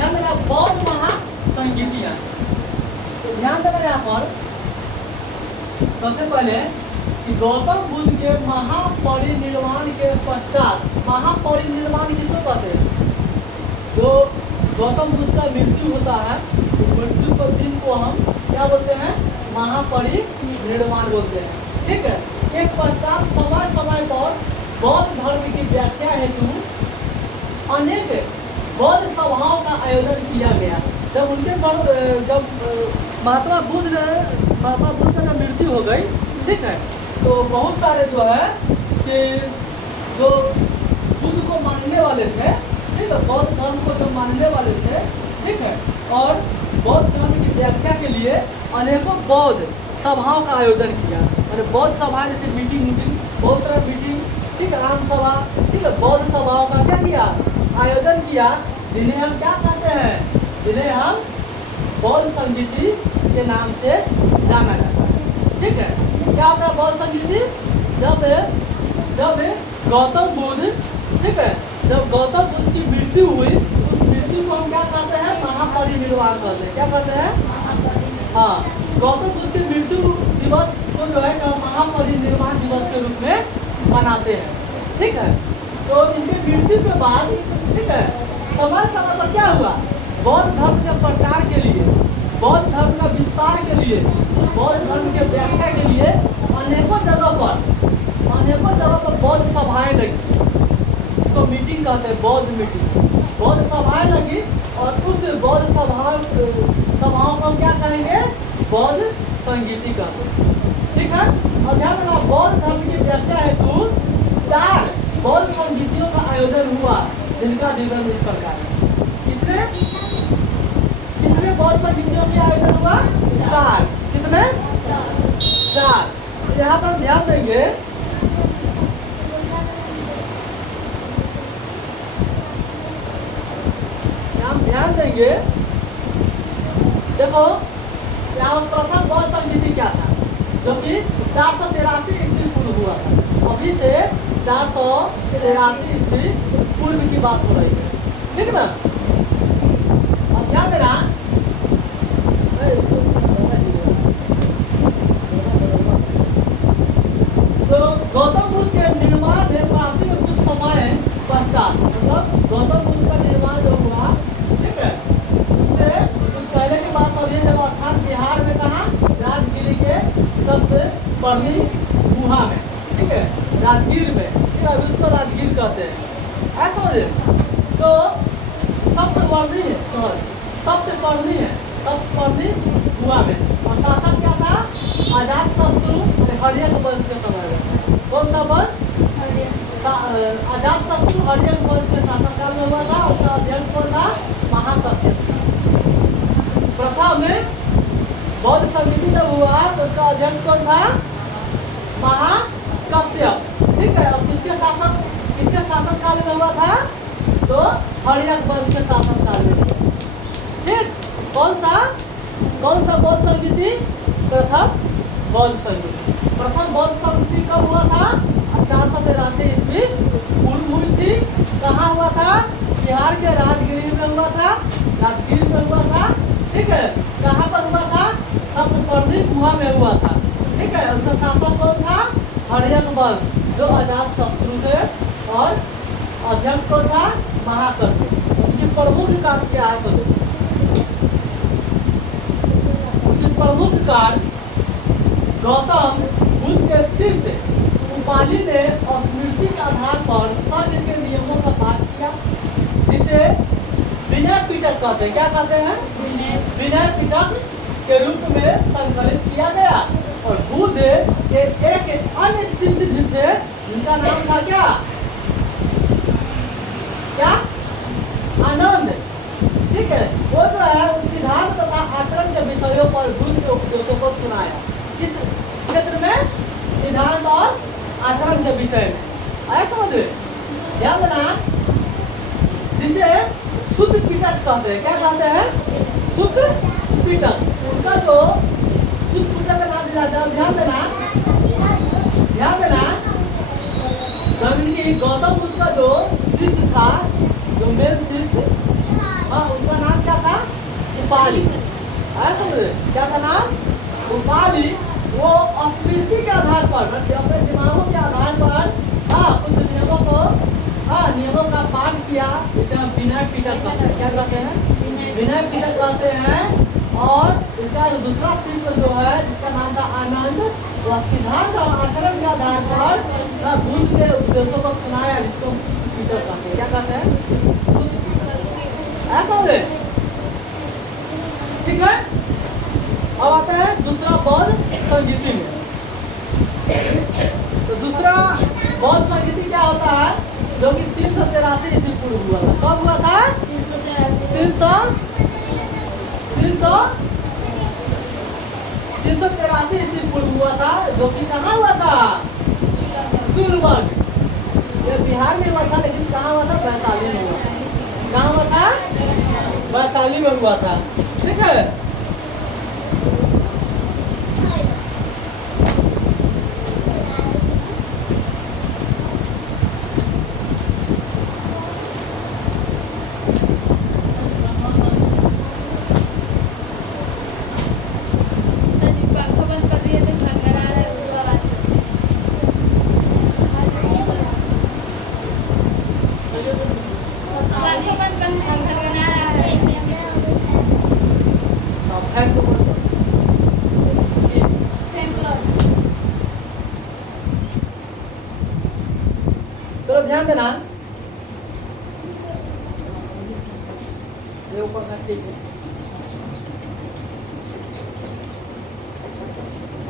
ध्यान देना बौद्ध महासंगीतियाँ। तो ध्यान देना यहाँ पर सबसे पहले कि गौतम बुद्ध के महापरिनिर्वाण के पश्चात, महापरिनिर्वाण किसको कहते हैं? जो गौतम बुद्ध का मृत्यु होता है, तो मृत्यु के दिन को हम क्या बोलते हैं? महापरिनिर्वाण बोलते हैं। ठीक है। एक पश्चात समय समय पर बौद्ध धर्म की व्याख्या हेतु अनेक बौद्ध सभाओं का आयोजन किया गया। जब उनके जब महात्मा बुद्ध का जब मृत्यु हो गई, ठीक है, तो बहुत सारे जो है कि जो बुद्ध को मानने वाले थे, ठीक है, बौद्ध धर्म को जो मानने वाले थे, ठीक है, और बौद्ध धर्म की व्याख्या के लिए अनेकों बौद्ध सभाओं का आयोजन किया। मैंने बौद्ध सभा जैसे मीटिंग, बहुत सारा मीटिंग, ठीक है, आम सभा, ठीक है, बौद्ध सभाओं का क्या किया? आयोजन किया, जिन्हें हम क्या कहते हैं? जिन्हें हम बौद्ध संगीति के नाम से जाना जाता है। ठीक है। क्या होता है बौद्ध संगीति? जब गौतम बुद्ध, ठीक है, जब गौतम बुद्ध की मृत्यु हुई, उस मृत्यु को हम क्या कहते हैं? महापरिनिर्वाण कहते हैं। क्या कहते हैं? हाँ, गौतम बुद्ध की मृत्यु दिवस को जो है महापरिनिर्वाण दिवस के रूप में मनाते हैं। ठीक है। तो इनकी मृत्यु के बाद, ठीक है, समय समय पर क्या हुआ? बौद्ध धर्म के प्रचार के लिए, बौद्ध धर्म का विस्तार के लिए, बौद्ध धर्म के व्याख्या के लिए अनेकों जगह पर बौद्ध सभाएं लगी। इसको मीटिंग कहते हैं, बौद्ध मीटिंग। बौद्ध सभाएं लगी और उस बौद्ध सभाओं को हम क्या कहेंगे? बौद्ध संगीति कहते हैं। ठीक है। और ध्यान रखना, बौद्ध धर्म की व्याख्या हेतु 4 बौद्ध संगीतियों का आयोजन हुआ, जिनका विवरण इस प्रकार है। कितने बौद्ध संगीतियों का आयोजन हुआ? 4। कितने? 4। यहाँ पर ध्यान देंगे, ध्यान देंगे, देखो यहाँ प्रथम बौद्ध संगीति क्या था? जो कि 483 ईस्वी पूर्व हुआ था। अभी से 483 ईस्वी पूर्व की बात हो रही है। ठीक ना? अब ध्यान देना, तो गौतम बुद्ध के निर्माण में प्राप्ति के कुछ समय पश्चात, मतलब गौतम बुद्ध का निर्माण जो हुआ, ठीक है, उससे कुछ पहले की बात हो रही है, जब स्थान बिहार में कहा? राजगिरी के सबसे पर्णी गुहा में, ठीक है, राजगीर में, ठीक है, अभी उसको राजगीर कहते हैं। ऐसा हो जाए तो सप्तपर्णी हुआ में, और शासक क्या था? अजात शत्रु हर्यक वंश के समय में। कौन सा वंश? अजात शत्रु हर्यक वंश के शासनकाल में हुआ था। उसका अध्यक्ष कौन था? महाकश्यप। प्रथम बौद्ध समिति जब हुआ तो उसका अध्यक्ष कौन था? महाकश्यप। ठीक है। और किसके शासनकाल में हुआ था? तो हर्यक वंश के शासनकाल में हुआ। ठीक। कौन सा बौद्ध संगीति? प्रथम बौद्ध संगीति। प्रथम बौद्ध संगीति कब हुआ था? 483 ईस्वी पूर्व हुई थी। कहाँ हुआ था? बिहार के राजगीर में हुआ था। राजगीर में हुआ था। ठीक है। कहाँ पर हुआ था? सप्तपर्णी गुहा में हुआ था। ठीक है। उनका शासक कौन था? हर्यक वंश, जो अजात शत्रु थे, और अध्यक्ष कौन था? महाकश्यप। उनकी प्रमुख कार्य क्या है? सब प्रमुख कार्य गौतम बुद्ध के शिष्य उपाली ने स्मृति के आधार पर संघ के नियमों का पाठ किया, जिसे विनय पिटक कहते हैं। क्या कहते हैं? विनय पिटक के रूप में संकलित किया गया। और बुद्ध के एक अन्य शिष्य भी थे, जिनका नाम था क्या? आनंद। ठीक है। वो जो है सिद्धांत तथा आचरण के विषयों पर बुद्ध के उपदेशों को सुनाया। किस क्षेत्र में? सिद्धांत और आचरण के विषय में। आया समझ में? ध्यान देना, जिसे शुद्ध पिटक कहते हैं। क्या कहते हैं? शुद्ध पिटक। उनका जो शुद्ध पिटक का नाम दिया जाता है। ध्यान देना, जब इनकी गौतम बुद्ध का जो शिष्य था, जो मेन शिष्य, हाँ, उनका नाम उपाली। समझे क्या था नाम? उपाली। वो स्मृति के आधार पर अपने दिमागों के आधार पर कुछ नियमों को नियमों का पाठ किया, जिसे हम विनय पिटक कहते हैं। क्या कहते हैं? विनय पिटक कहते हैं। और इसका दूसरा शिष्य जो है जिसका नाम था आनंद, वह सिद्धांत और आचरण के आधार पर बुद्ध के उपदेशों को सुनाया, जिसको पिटक कहते हैं। क्या कहते हैं? ऐसा हो। ठीक है। अब आता है दूसरा बौद्ध संगीति में। तो दूसरा बौद्ध संगीति क्या होता है? जो कि 383 ईस्वी पूर्व हुआ था। कब हुआ था? 383 ईस्वी पूर्व हुआ था, जो कि कहाँ हुआ था? चुलबर्ग। ये बिहार में हुआ था, लेकिन कहाँ हुआ था? वैशाली में हुआ था। कहाँ हुआ था? वैशाली में हुआ था। ठीक है। तो ध्यान देना, ये ऊपर का ठीक है।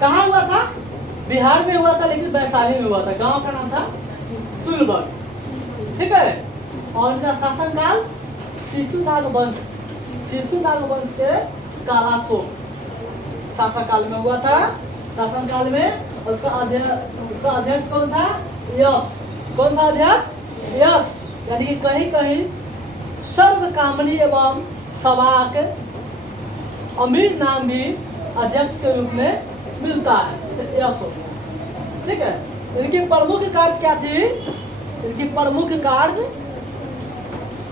कहाँ हुआ था? बिहार में हुआ था, लेकिन वैशाली में हुआ था। गांव का नाम था चुलबर्ग। ठीक है। और इसका शासनकाल शिशुनाग वंश के कालाशोक शासनकाल में हुआ था। शासनकाल में उसका अध्यक्ष कौन था? यश। कौन सा अध्यक्ष? यश। यानी कि कहीं कहीं सर्वकामनी एवं सवाक अमीर नाम भी अध्यक्ष के रूप में मिलता है। यश हो। ठीक है। इनकी प्रमुख कार्य क्या थी? इनकी प्रमुख कार्य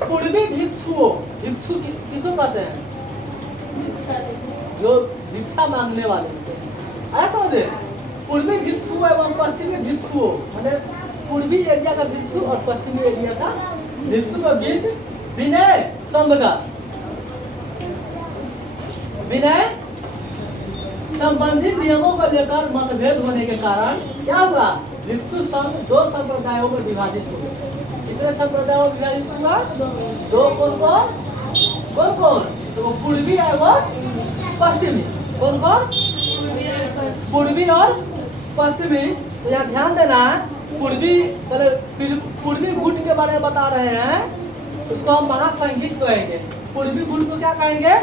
पूर्वी भिक्षुओं, भिक्षु किसको कहते हैं? जो भिक्षा मांगने वाले होते हैं। ऐसा हो। पूर्वी भिक्षु एवं पश्चिमी भिक्षुओं, मतलब पूर्वी एरिया का भिक्षु और पश्चिमी एरिया का भिक्षु के बीच विनय संबंधित नियमों को लेकर मतभेद होने के कारण क्या हुआ? भिक्षु संघ दो संप्रदायों में विभाजित हो गए। कितने संप्रदायों में विभाजित हुआ? दो। कौन कौन? तो पूर्वी और पश्चिमी। कौन कौन? पूर्वी और पश्चिमी। तो यहाँ ध्यान देना, पूर्वी गुट के बारे में बता रहे हैं। उसको हम महासंगीत कहेंगे। पूर्वी गुट को क्या कहेंगे?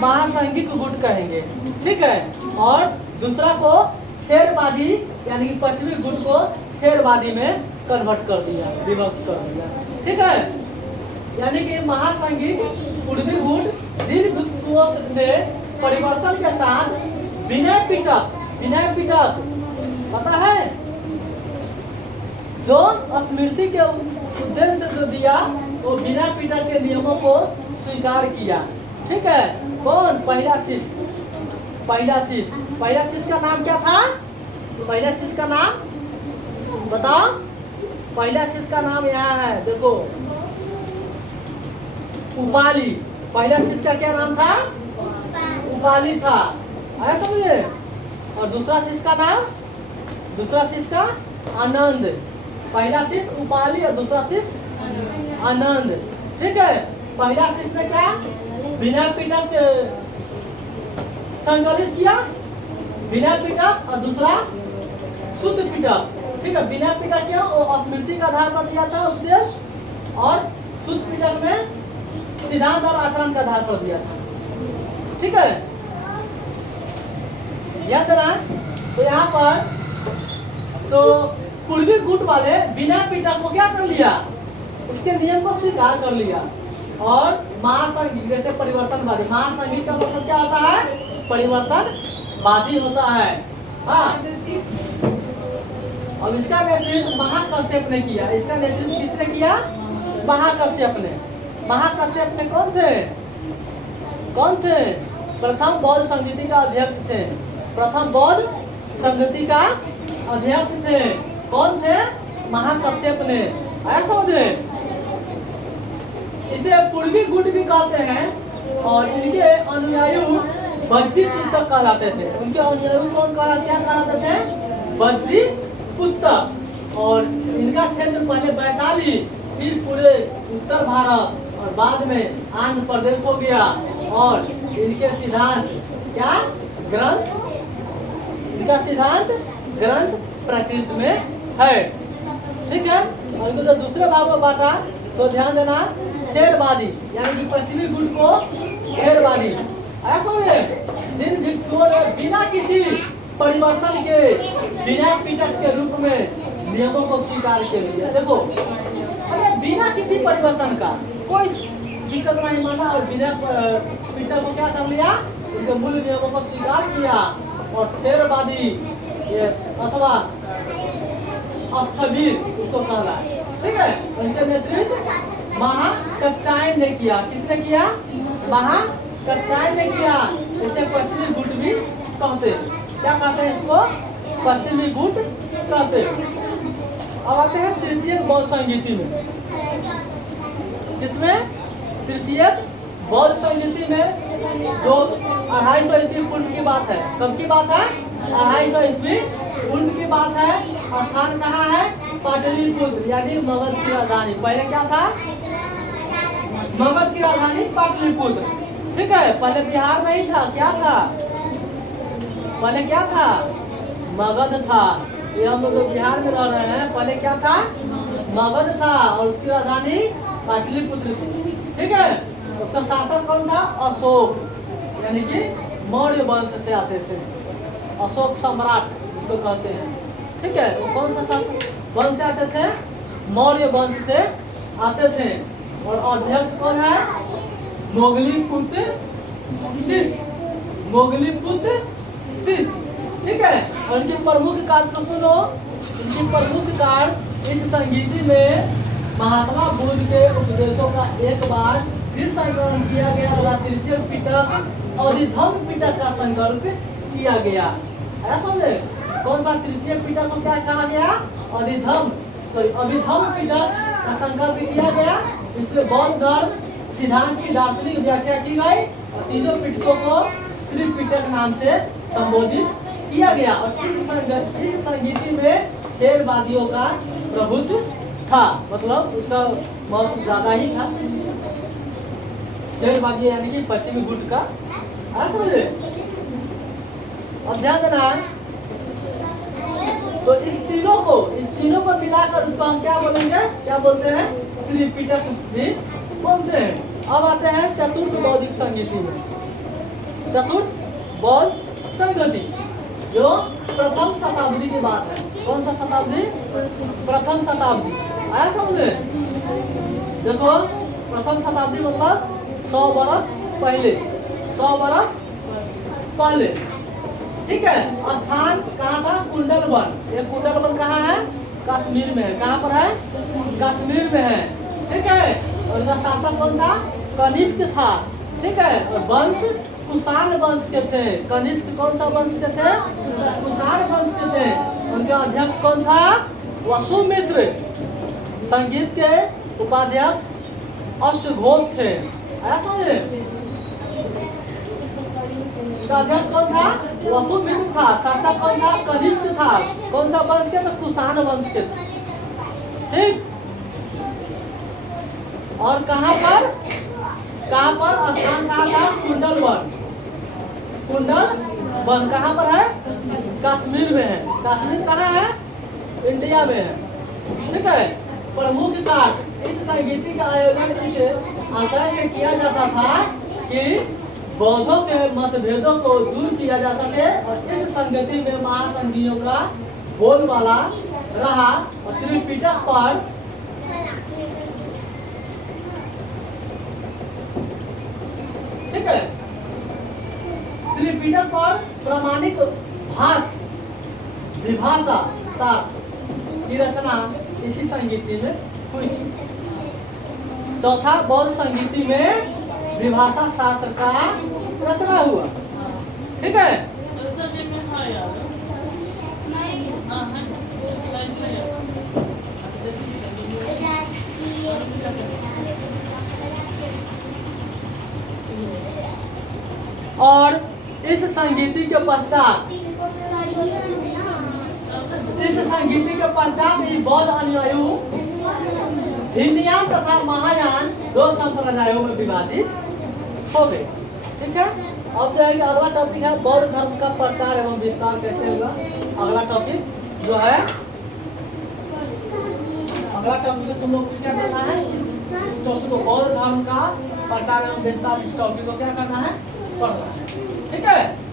महासंगीत गुट कहेंगे। ठीक है। और दूसरा को थेरवादी, यानी कि पश्चिमी गुट को थेरवादी में कन्वर्ट कर दिया, विभक्त कर दिया। ठीक है। यानी कि महासंगीत पूर्वी गुट जिन भिक्षुओं ने परिवर्तन के साथ विनय पिटक पता है, जो स्मृति के उद्देश्य से जो दिया, वो विनय पिटक के नियमों को स्वीकार किया। ठीक है। कौन? पहला शिष्य का नाम क्या था? पहला शिष्य का नाम बताओ। पहला शिष्य का नाम यहाँ है, देखो, उपाली। पहला शिष्य का क्या नाम था? उपाली था। आया समझे? और दूसरा शिष्य का नाम? दूसरा शिष्य का आनंद। पहला शिष्य उपाली और दूसरा शिष्य आनंद। ठीक है। पहला शिष्य ने क्या? विनय पिटक संकलित किया, विनय पिटक, और दूसरा शुद्ध पिटक। ठीक है। विनय पिटक क्या? वो स्मृति का आधार पर दिया था उपदेश, और शुद्ध पिटक में सिद्धांत और आचरण का आधार पर दिया था। ठीक है। याद रहा। तो यहाँ पर तो पूर्वी गुट वाले विनय पिटक को क्या कर लिया? उसके नियम को स्वीकार कर लिया। और महासंगीत जैसे परिवर्तनवादी, महासंगीत का मतलब क्या होता है? परिवर्तनवादी होता है। हाँ। अब इसका नेतृत्व महाकश्यप ने किया। इसका नेतृत्व किसने किया? महाकश्यप ने। महाकश्यप ने कौन थे? कौन थे? प्रथम बौद्ध संगीति का अध्यक्ष थे। प्रथम बौद्ध संगीति का अध्यक्ष थे। कौन थे? महाकश्यप ने। आया समझ में? इसे पूर्वी गुट भी कहते हैं और इनके अनुयायी बज्री पुस्तक कहलाते थे। उनके अनुयायी कौन कहलाते थे? बज्री पुस्तक। और इनका क्षेत्र पहले वैशाली, फिर पूरे उत्तर भारत और बाद में आंध्र प्रदेश हो गया। और इनके सिद्धांत क्या? ग्रंथ। इनका सिद्धांत ग्रंथ प्रकृति में है। ठीक है। और इनको जो दूसरे भाग में बांटा तो ध्यान देना, थेरवादी यानी कि पश्चिमी गुट को थेरवादी। ऐसा जिन भिक्षुओं ने बिना किसी परिवर्तन के बिना पिटक के रूप में नियमों को स्वीकार कर लिया। देखो, अरे बिना किसी परिवर्तन का कोई दिक्कत नहीं माना और बिना पिटक को क्या कर लिया? उनके मूल नियमों को स्वीकार किया। और थेरवादी अथवा स्थविर उसको कहला। ठीक है। उनके नेतृत्व महाकच्चायन ने किया। किसने किया? महाकच्चायन ने किया। इसे पश्चिमी गुट भी कहते। क्या कहते हैं इसको? पश्चिमी गुट कहते। अब आते हैं तृतीय बौद्ध संगीति में। किसमें? तृतीय बौद्ध संगीति में जो 250 ईस्वी पूर्व की बात है। कब की बात है? 250 ईस्वी पूर्व की बात है। स्थान कहाँ है? पाटलिपुत्र यानी मगध की राजधानी। पहले क्या था? मगध की राजधानी पाटलिपुत्र। ठीक है। पहले बिहार नहीं था। क्या था? पहले क्या था? मगध था। ये हम लोग बिहार में रह रहे हैं। पहले क्या था? मगध था और उसकी राजधानी पाटलिपुत्र थी। ठीक है। उसका शासक कौन था? अशोक, यानी कि मौर्य वंश से आते थे। अशोक सम्राट उसको कहते हैं। ठीक है। वो कौन सा शासक वंश से आते थे? मौर्य वंश से आते थे। और अध्यक्ष कौन है? मोगलीपुत्र तीस। मोगलीपुत्र तीस। ठीक है। और इनके प्रमुख कार्य को सुनो। इनकी प्रमुख कार्य इस संगीति में महात्मा बुद्ध के उपदेशों का एक बार फिर संकलन किया गया तथा तृतीय पिटक अधिधम पिटक का संकल्प किया गया। ऐसा समझे? कौन सा तृतीय पिटक को क्या कहा गया? अधिधम अभिधम पिटक का संकल्प किया गया। इसमें बौद्ध धर्म सिद्धांत की दार्शनिक व्याख्या की गई और तीनों पिटकों को त्रिपिटक नाम से संबोधित किया गया। और इस संगीति में थेरवादियों का प्रभुत्व था, मतलब उसका बहुत ज्यादा ही था। थेरवादी यानी कि पश्चिमी गुट का। समझे? और ध्यान देना, तो इस तीनों को मिलाकर उसको हम क्या बोलेंगे? क्या बोलते हैं? त्रिपिटक भी बोलते हैं। अब आते हैं चतुर्थ बौद्धिक संगीति में। चतुर्थ बौद्ध संगीति जो प्रथम शताब्दी की बात है। कौन सा शताब्दी? प्रथम शताब्दी। आया समझे? देखो, प्रथम शताब्दी मतलब 100 वर्ष पहले। 100 वर्ष पहले। ठीक है। स्थान कहाँ था? कुंडल वन। ये कुंडल वन कहाँ है? कश्मीर में है। कहाँ पर है? कश्मीर में है। ठीक है। और इनका शासक कौन था? कनिष्क था। ठीक है। और वंश कुषाण वंश के थे। कनिष्क कौन सा वंश के थे? कुषाण वंश के थे। उनके अध्यक्ष कौन था? वसुमित्र। संगीत के उपाध्यक्ष अश्वघोष थे। आया समझे? अध्यक्ष कौन था? वसुमित्र था। शासक कौन था? कनिष्क था। कौन सा वंश के? तो कुषाण वंश के थे। ठीक। और कहाँ पर स्थान कहाँ था? कुंडल वन। कुंडल वन कहाँ पर है? कश्मीर में है। कश्मीर कहाँ है? इंडिया में है। ठीक है। प्रमुख कार्य इस संगीति का आयोजन इस आशय से किया जाता था कि बौद्धों के मतभेदों को दूर किया जा सके और इस संगति में महासंधियों का बोलबाला रहा। और त्रिपिटक पर ठीक है, त्रिपिटक पर प्रामाणिक विभाषा शास्त्र की रचना इसी संगीति में हुई थी। चौथा, बौद्ध संगीति में विभाषा शास्त्र का रचना हुआ। ठीक है। और इस संगीति के पश्चात इस बौद्ध अनुयायी हिंदुयान तथा महायान दो संप्रदायों में विभाजित हो गए। ठीक है। अब जो है कि अगला टॉपिक है बौद्ध धर्म का प्रचार एवं विस्तार कैसे हुआ। अगला टॉपिक जो है तुम लोग को क्या करना है, इस टॉपिक को बौद्ध धर्म का प्रचार एवं विस्तार, इस टॉपिक को क्या करना है, पढ़ना है। ठीक है।